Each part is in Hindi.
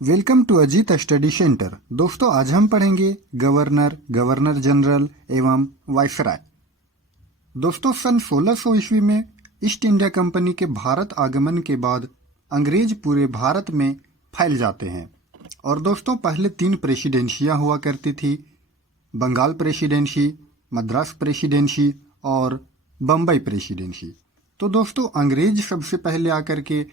Welcome to Ajit study centre. दोस्तों आज हम पढ़ेंगे गवर्नर, गवर्नर जनरल एवं वायसराय। दोस्तों सन 1600 ईस्वी में ईस्ट इंडिया कंपनी के भारत आगमन के बाद अंग्रेज पूरे भारत में फैल जाते हैं। और दोस्तों पहले 3 प्रेसिडेंसियां हुआ करती थी, बंगाल प्रेसिडेंसी, मद्रास प्रेसिडेंसी और बम्बई प्रेसिडेंसी। तो दोस्तों अंग्रेज सबसे पहले आकर के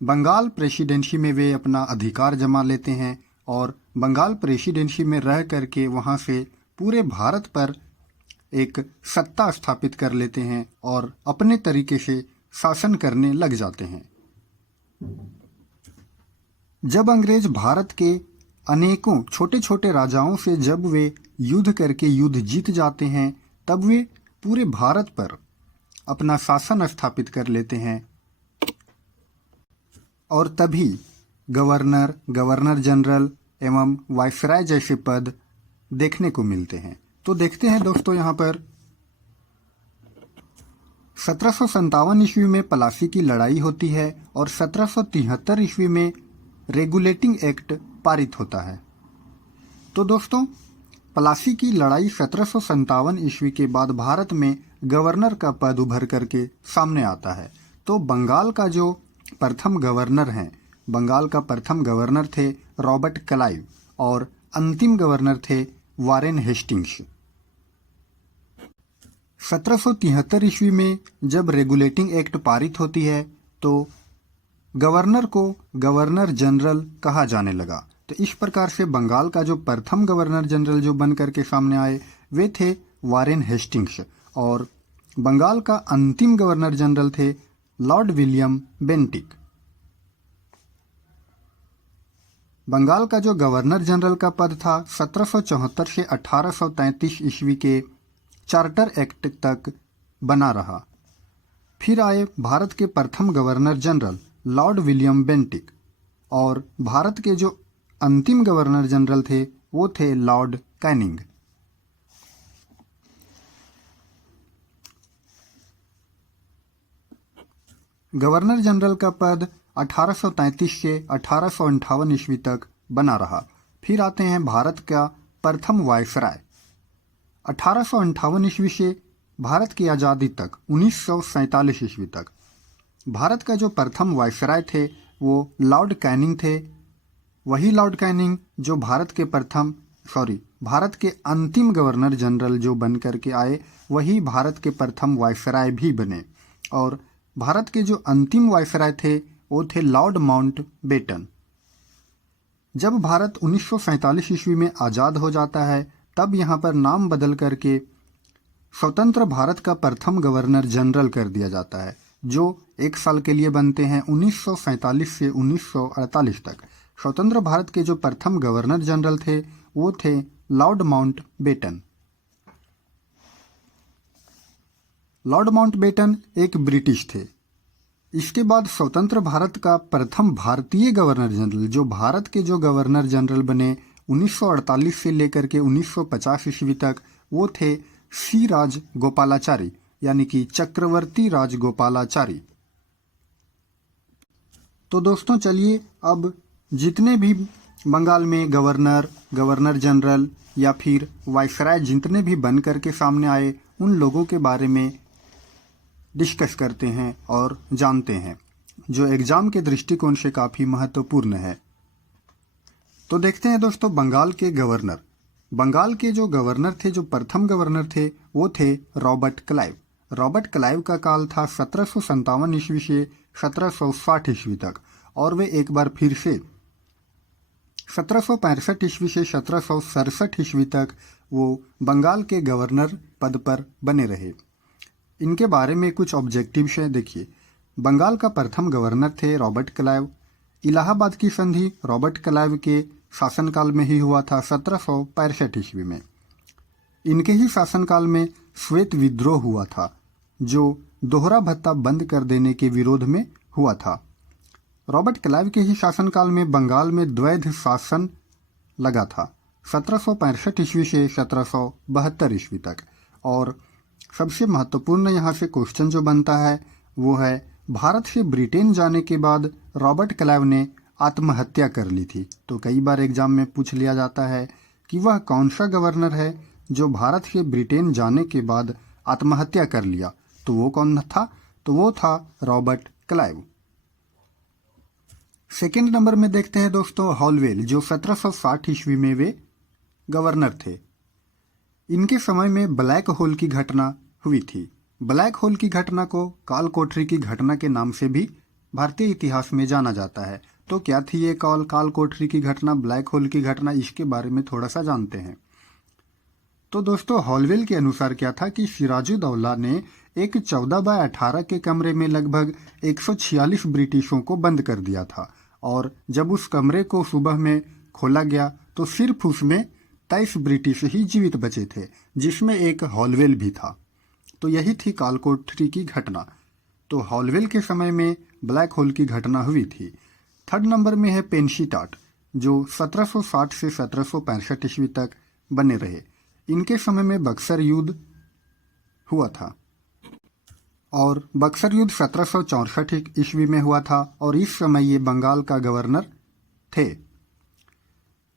बंगाल प्रेसिडेंसी में वे अपना अधिकार जमा लेते हैं और बंगाल प्रेसिडेंसी में रह करके वहाँ से पूरे भारत पर एक सत्ता स्थापित कर लेते हैं और अपने तरीके से शासन करने लग जाते हैं। जब अंग्रेज भारत के अनेकों छोटे छोटे राजाओं से जब वे युद्ध करके युद्ध जीत जाते हैं, तब वे पूरे भारत पर अपना शासन स्थापित कर लेते हैं और तभी गवर्नर, गवर्नर जनरल एवं वायसराय जैसे पद देखने को मिलते हैं। तो देखते हैं दोस्तों यहाँ पर 1757 ईस्वी में प्लासी की लड़ाई होती है और 1773 ईस्वी में रेगुलेटिंग एक्ट पारित होता है। तो दोस्तों प्लासी की लड़ाई 1757 ईस्वी के बाद भारत में गवर्नर का पद उभर करके सामने आता है। तो बंगाल का जो प्रथम गवर्नर हैं, बंगाल का प्रथम गवर्नर थे रॉबर्ट क्लाइव और अंतिम गवर्नर थे वारेन हेस्टिंग्स। 1773 ईस्वी में जब रेगुलेटिंग एक्ट पारित होती है तो गवर्नर को गवर्नर जनरल कहा जाने लगा। तो इस प्रकार से बंगाल का जो प्रथम गवर्नर जनरल जो बन करके सामने आए वे थे वारेन हेस्टिंग्स और बंगाल का अंतिम गवर्नर जनरल थे लॉर्ड विलियम बेंटिक। बंगाल का जो गवर्नर जनरल का पद था 1774 से 1833 ईस्वी के चार्टर एक्ट तक बना रहा। फिर आए भारत के प्रथम governor general Lord William Bentinck और भारत के जो अंतिम गवर्नर जनरल थे वो थे लॉर्ड कैनिंग। गवर्नर जनरल का पद 1833 से 1858 ईस्वी तक बना रहा। फिर आते हैं भारत का प्रथम वायसराय। 1858 ईस्वी से भारत की आज़ादी तक 1947 ईस्वी तक भारत का जो प्रथम वायसराय थे वो लॉर्ड कैनिंग थे। वही लॉर्ड कैनिंग जो भारत के अंतिम गवर्नर जनरल जो बन करके आए, वही भारत के प्रथम वायसराय भी बने। और भारत के जो अंतिम वायसराय थे वो थे लॉर्ड माउंट बेटन। जब भारत 1947 ईस्वी में आज़ाद हो जाता है तब यहाँ पर नाम बदल करके स्वतंत्र भारत का प्रथम गवर्नर जनरल कर दिया जाता है, जो 1 साल के लिए बनते हैं 1947 से 1948 तक। स्वतंत्र भारत के जो प्रथम गवर्नर जनरल थे वो थे Lord Mountbatten. Lord Mountbatten एक ब्रिटिश थे। इसके बाद स्वतंत्र भारत का प्रथम भारतीय गवर्नर जनरल जो भारत के जो गवर्नर जनरल बने 1948 से लेकर के 1950 ईस्वी तक, वो थे सी राज गोपालाचारी, यानी कि चक्रवर्ती राज गोपालाचारी। तो दोस्तों चलिए अब जितने भी बंगाल में गवर्नर, गवर्नर जनरल या फिर वायसराय जितने भी बन करके सामने आए उन लोगों के बारे में डिस्कस करते हैं और जानते हैं, जो एग्जाम के दृष्टिकोण से काफ़ी महत्वपूर्ण है। तो देखते हैं दोस्तों बंगाल के गवर्नर। बंगाल के जो गवर्नर थे, जो प्रथम गवर्नर थे वो थे रॉबर्ट क्लाइव। रॉबर्ट क्लाइव का काल था 1757 ईस्वी से 1760 ईस्वी तक और वे एक बार फिर से 1765 ईस्वी से 1767 ईस्वी तक वो बंगाल के गवर्नर पद पर बने रहे। इनके बारे में कुछ ऑब्जेक्टिव्स हैं, देखिए। बंगाल का प्रथम गवर्नर थे रॉबर्ट क्लाइव। इलाहाबाद की संधि रॉबर्ट क्लाइव के शासनकाल में ही हुआ था 1765 ईस्वी में। इनके ही शासनकाल में श्वेत विद्रोह हुआ था जो दोहरा भत्ता बंद कर देने के विरोध में हुआ था। रॉबर्ट क्लाइव के ही शासनकाल में बंगाल में द्वैध शासन लगा था 1765 ईस्वी से 1772 ईस्वी तक। और सबसे महत्वपूर्ण यहाँ से क्वेश्चन जो बनता है वो है, भारत से ब्रिटेन जाने के बाद रॉबर्ट क्लाइव ने आत्महत्या कर ली थी। तो कई बार एग्जाम में पूछ लिया जाता है कि वह कौन सा गवर्नर है जो भारत के ब्रिटेन जाने के बाद आत्महत्या कर लिया। तो वो कौन था? तो वो था रॉबर्ट क्लाइव। सेकंड नंबर में देखते हैं दोस्तों हॉलवेल, जो 1760 ईस्वी में वे गवर्नर थे। इनके समय में ब्लैक होल की घटना हुई थी। ब्लैक होल की घटना को काल कोठरी की घटना के नाम से भी भारतीय इतिहास में जाना जाता है। तो क्या थी ये काल कोठरी की घटना, ब्लैक होल की घटना, इसके बारे में थोड़ा सा जानते हैं। तो दोस्तों हॉलवेल के अनुसार क्या था कि सिराजुद्दौला ने एक 14x18 के कमरे में लगभग 146 ब्रिटिशों को बंद कर दिया था, और जब उस कमरे को सुबह में खोला गया तो सिर्फ उसमें 23 ब्रिटिश ही जीवित बचे थे, जिसमें एक हॉलवेल भी था। तो यही थी कालकोठरी की घटना। तो हॉलवेल के समय में ब्लैक होल की घटना हुई थी। थर्ड नंबर में है पेंशीटाट, जो 1760 से 1765 ईस्वी तक बने रहे। इनके समय में बक्सर युद्ध हुआ था, और बक्सर युद्ध 1764 ईस्वी में हुआ था, और इस समय ये बंगाल का गवर्नर थे।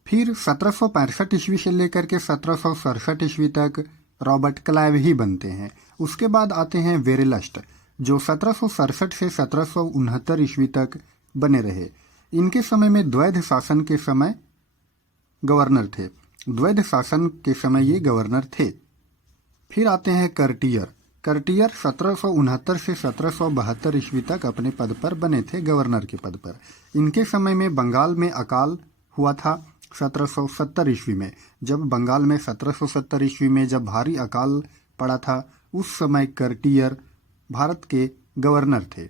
फिर 1765 ईस्वी से लेकर के 1767 ईस्वी तक रॉबर्ट क्लाइव ही बनते हैं। उसके बाद आते हैं वेरेलस्ट, जो 1767 से 1769 ईस्वी तक बने रहे। इनके समय में द्वैध शासन के समय गवर्नर थे। द्वैध शासन के समय ये गवर्नर थे। फिर आते हैं कर्टियर। कर्टियर 1769 से 1772 ईस्वी तक अपने पद पर बने थे, गवर्नर के पद पर। इनके समय में बंगाल में अकाल हुआ था 1770 ईस्वी में। जब बंगाल में 1770 ईस्वी में जब भारी अकाल पड़ा था, उस समय कर्टियर भारत के गवर्नर थे।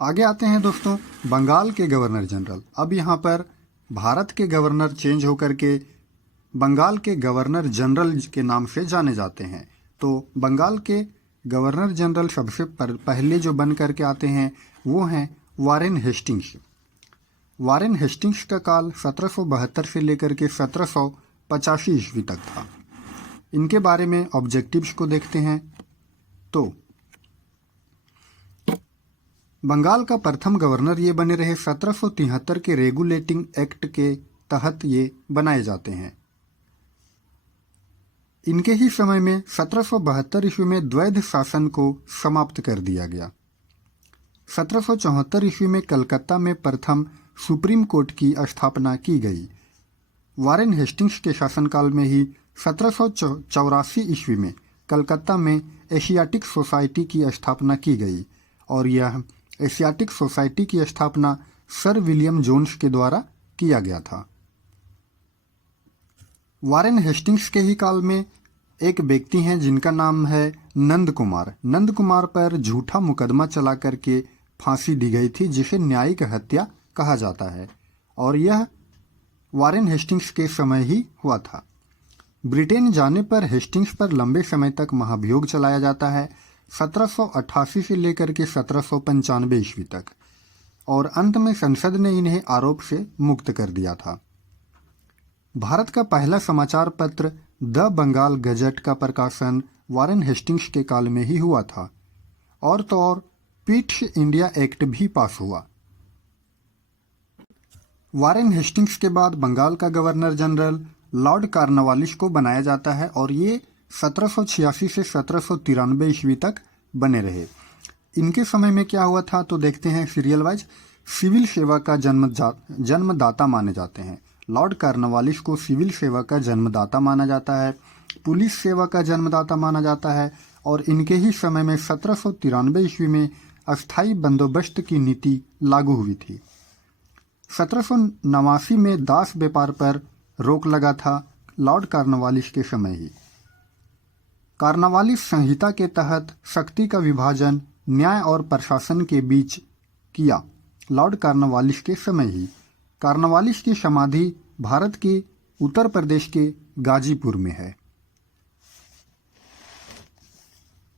आगे आते हैं दोस्तों बंगाल के गवर्नर जनरल। अब यहाँ पर भारत के गवर्नर चेंज होकर के बंगाल के गवर्नर जनरल के नाम से जाने जाते हैं। तो बंगाल के गवर्नर जनरल सबसे पहले जो बन करके आते हैं वो हैं वारेन हेस्टिंग्स। वारेन हेस्टिंग्स का काल 1772 से लेकर के 1785 ईस्वी तक था। इनके बारे में ऑब्जेक्टिव्स को देखते हैं। तो बंगाल का प्रथम गवर्नर ये बने रहे। 1773 के रेगुलेटिंग एक्ट के तहत ये बनाए जाते हैं। इनके ही समय में 1772 ईस्वी में द्वैध शासन को समाप्त कर दिया गया। 1774 ईस्वी में कलकत्ता में प्रथम सुप्रीम कोर्ट की स्थापना की गई। वारेन हेस्टिंग्स के शासनकाल में ही 1784 ईस्वी में कलकत्ता में एशियाटिक सोसाइटी की स्थापना की गई, और यह एशियाटिक सोसाइटी की स्थापना सर विलियम जोन्स के द्वारा किया गया था। वारेन हेस्टिंग्स के ही काल में एक व्यक्ति हैं जिनका नाम है नंद कुमार। नंद कुमार पर झूठा मुकदमा चला करके फांसी दी गई थी, जिसे न्यायिक हत्या कहा जाता है, और यह वारेन हेस्टिंग्स के समय ही हुआ था। ब्रिटेन जाने पर हेस्टिंग्स पर लंबे समय तक महाभियोग चलाया जाता है, 1788 से लेकर के 1795 ईस्वी तक, और अंत में संसद ने इन्हें आरोप से मुक्त कर दिया था। भारत का पहला समाचार पत्र द बंगाल गजट का प्रकाशन वारेन हेस्टिंग्स के काल में ही हुआ था, और तो और पिट्स इंडिया एक्ट भी पास हुआ। वारेन हेस्टिंग्स के बाद बंगाल का गवर्नर जनरल लॉर्ड कार्नवालिस को बनाया जाता है, और ये 1786 से 1793 ईस्वी तक बने रहे। इनके समय में क्या हुआ था तो देखते हैं सीरियल वाइज। सिविल सेवा का जन्मदाता माने जाते हैं। लॉर्ड कार्नवालिस को सिविल सेवा का जन्मदाता माना जाता है, पुलिस सेवा का जन्मदाता माना जाता है, और इनके ही समय में 1793 ईस्वी में अस्थायी बंदोबस्त की नीति लागू हुई थी। 1789 में दास व्यापार पर रोक लगा था लॉर्ड कार्नवालिस के समय ही। कार्नवालिस संहिता के तहत शक्ति का विभाजन न्याय और प्रशासन के बीच किया लॉर्ड कार्नवालिस के समय ही। कार्नवालिस की समाधि भारत के उत्तर प्रदेश के गाजीपुर में है।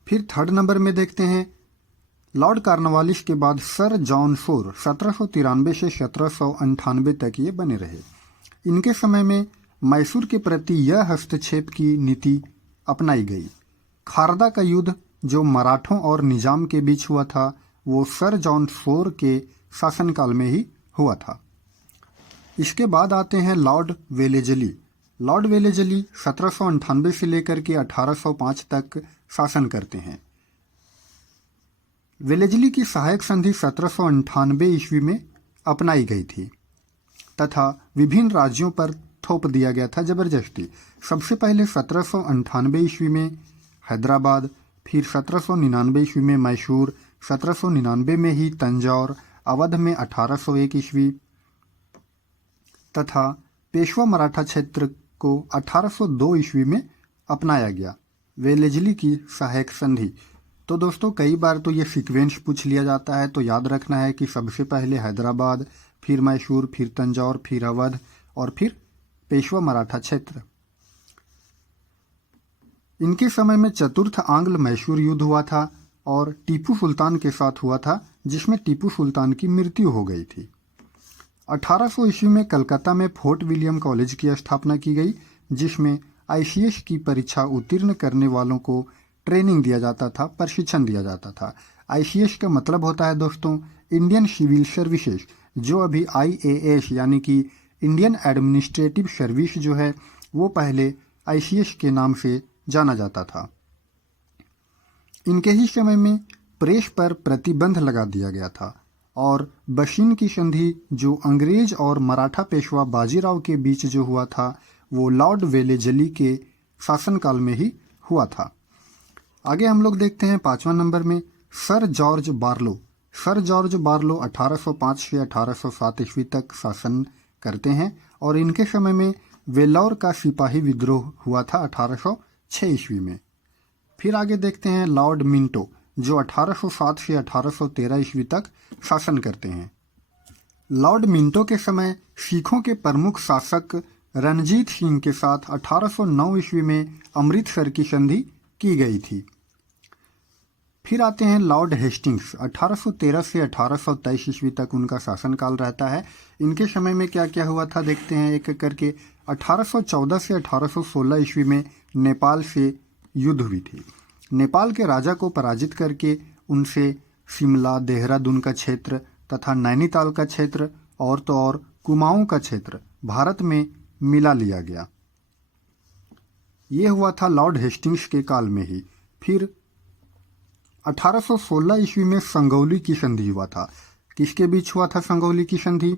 फिर थर्ड नंबर में देखते हैं लॉर्ड कार्नवालिस के बाद सर जॉन शोर 1793 से 1798 तक ये बने रहे। इनके समय में मैसूर के प्रति यह हस्तक्षेप की नीति अपनाई गई। खारदा का युद्ध जो मराठों और निजाम के बीच हुआ था, वो सर जॉन शोर के शासनकाल में ही हुआ था। इसके बाद आते हैं लॉर्ड वेलेजली। लॉर्ड वेलेजली 1798 से लेकर के 1805 तक शासन करते हैं। वेलेजली की सहायक संधि 1798 ईस्वी में अपनाई गई थी तथा विभिन्न राज्यों पर थोप दिया गया था जबरदस्ती। सबसे पहले 1798 ईस्वी में हैदराबाद, फिर 1799 ईस्वी में मैसूर, 1799 में ही तंजौर, अवध में 1801 ईस्वी तथा पेशवा मराठा क्षेत्र को 1802 ईस्वी में अपनाया गया वेलेजली की सहायक संधि। तो दोस्तों कई बार तो ये सीक्वेंस पूछ लिया जाता है, तो याद रखना है कि सबसे पहले हैदराबाद, फिर मैसूर, फिर तंजौर, फिर अवध और फिर पेशवा मराठा क्षेत्र। इनके समय में चतुर्थ आंग्ल मैसूर युद्ध हुआ था और टीपू सुल्तान के साथ हुआ था, जिसमें टीपू सुल्तान की मृत्यु हो गई थी। 1800 ईस्वी में कलकत्ता में फोर्ट विलियम कॉलेज की स्थापना की गई, जिसमें आईसीएस की परीक्षा उत्तीर्ण करने वालों को ट्रेनिंग दिया जाता था, प्रशिक्षण दिया जाता था। आईसीएस का मतलब होता है दोस्तों इंडियन सिविल सर्विसेज, जो अभी आईएएस यानी कि इंडियन एडमिनिस्ट्रेटिव सर्विस जो है वो पहले आईसीएस के नाम से जाना जाता था। इनके ही समय में प्रेस पर प्रतिबंध लगा दिया गया था और बशीन की संधि जो अंग्रेज और मराठा पेशवा बाजीराव के बीच जो हुआ था वो लॉर्ड वेलेजली के शासनकाल में ही हुआ था। आगे हम लोग देखते हैं 5वां नंबर में sir George Barlow. Sir George Barlow 1805 से 1807 ईस्वी तक शासन करते हैं और इनके समय में वेल्लौर का सिपाही विद्रोह हुआ था 1806 ईस्वी में। फिर आगे देखते हैं लॉर्ड मिंटो जो 1807 से 1813 ईस्वी तक शासन करते हैं। लॉर्ड मिंटो के समय सिखों के प्रमुख शासक रणजीत सिंह के साथ 1809 ईस्वी में अमृतसर की संधि की गई थी। फिर आते हैं लॉर्ड हेस्टिंग्स। 1813 से 1823 ईस्वी तक उनका शासनकाल रहता है। इनके समय में क्या क्या हुआ था देखते हैं एक एक करके। 1814 से 1816 ईस्वी में नेपाल से युद्ध हुई थी। नेपाल के राजा को पराजित करके उनसे शिमला, देहरादून का क्षेत्र तथा नैनीताल का क्षेत्र और तो और कुमाऊं का क्षेत्र भारत में मिला लिया गया। ये हुआ था लॉर्ड हेस्टिंग्स के काल में ही। फिर 1816 ईस्वी में संगौली की संधि हुआ था। किसके बीच हुआ था संगौली की संधि?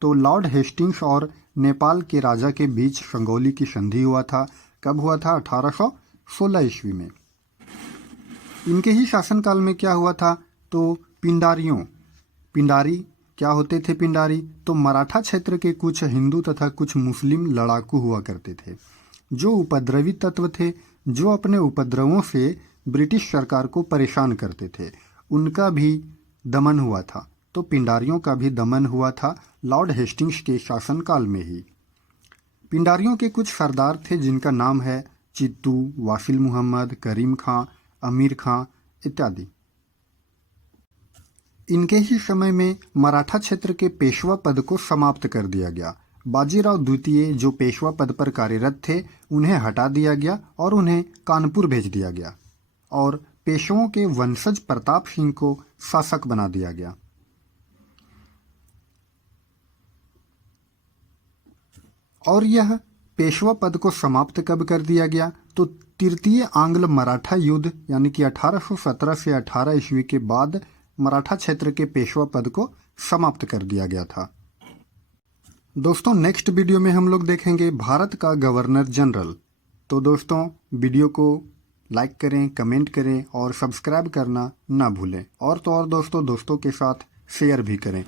तो लॉर्ड हेस्टिंग्स और नेपाल के राजा के बीच संगौली की संधि हुआ था। कब हुआ था? 1816 ईस्वी में। इनके ही शासनकाल में क्या हुआ था? तो पिंडारी क्या होते थे? पिंडारी तो मराठा क्षेत्र के कुछ हिंदू तथा कुछ मुस्लिम लड़ाकू हुआ करते थे, जो उपद्रवी तत्व थे, जो अपने उपद्रवों से ब्रिटिश सरकार को परेशान करते थे। उनका भी दमन हुआ था। तो पिंडारियों का भी दमन हुआ था लॉर्ड हेस्टिंग्स के शासनकाल में ही। पिंडारियों के कुछ सरदार थे जिनका नाम है चित्तू, वासिल मुहम्मद, करीम खां, अमीर खां इत्यादि। इनके ही समय में मराठा क्षेत्र के पेशवा पद को समाप्त कर दिया गया। बाजीराव द्वितीय जो पेशवा पद पर कार्यरत थे उन्हें हटा दिया गया और उन्हें कानपुर भेज दिया गया और पेशवों के वंशज प्रताप सिंह को शासक बना दिया गया। और यह पेशवा पद को समाप्त कब कर दिया गया? तो तृतीय आंग्ल मराठा युद्ध यानी कि 1817 से 18 ईस्वी के बाद मराठा क्षेत्र के पेशवा पद को समाप्त कर दिया गया था। दोस्तों नेक्स्ट वीडियो में हम लोग देखेंगे भारत का गवर्नर जनरल। तो दोस्तों वीडियो को लाइक करें, कमेंट करें और सब्सक्राइब करना ना भूलें और तो और दोस्तों के साथ शेयर भी करें।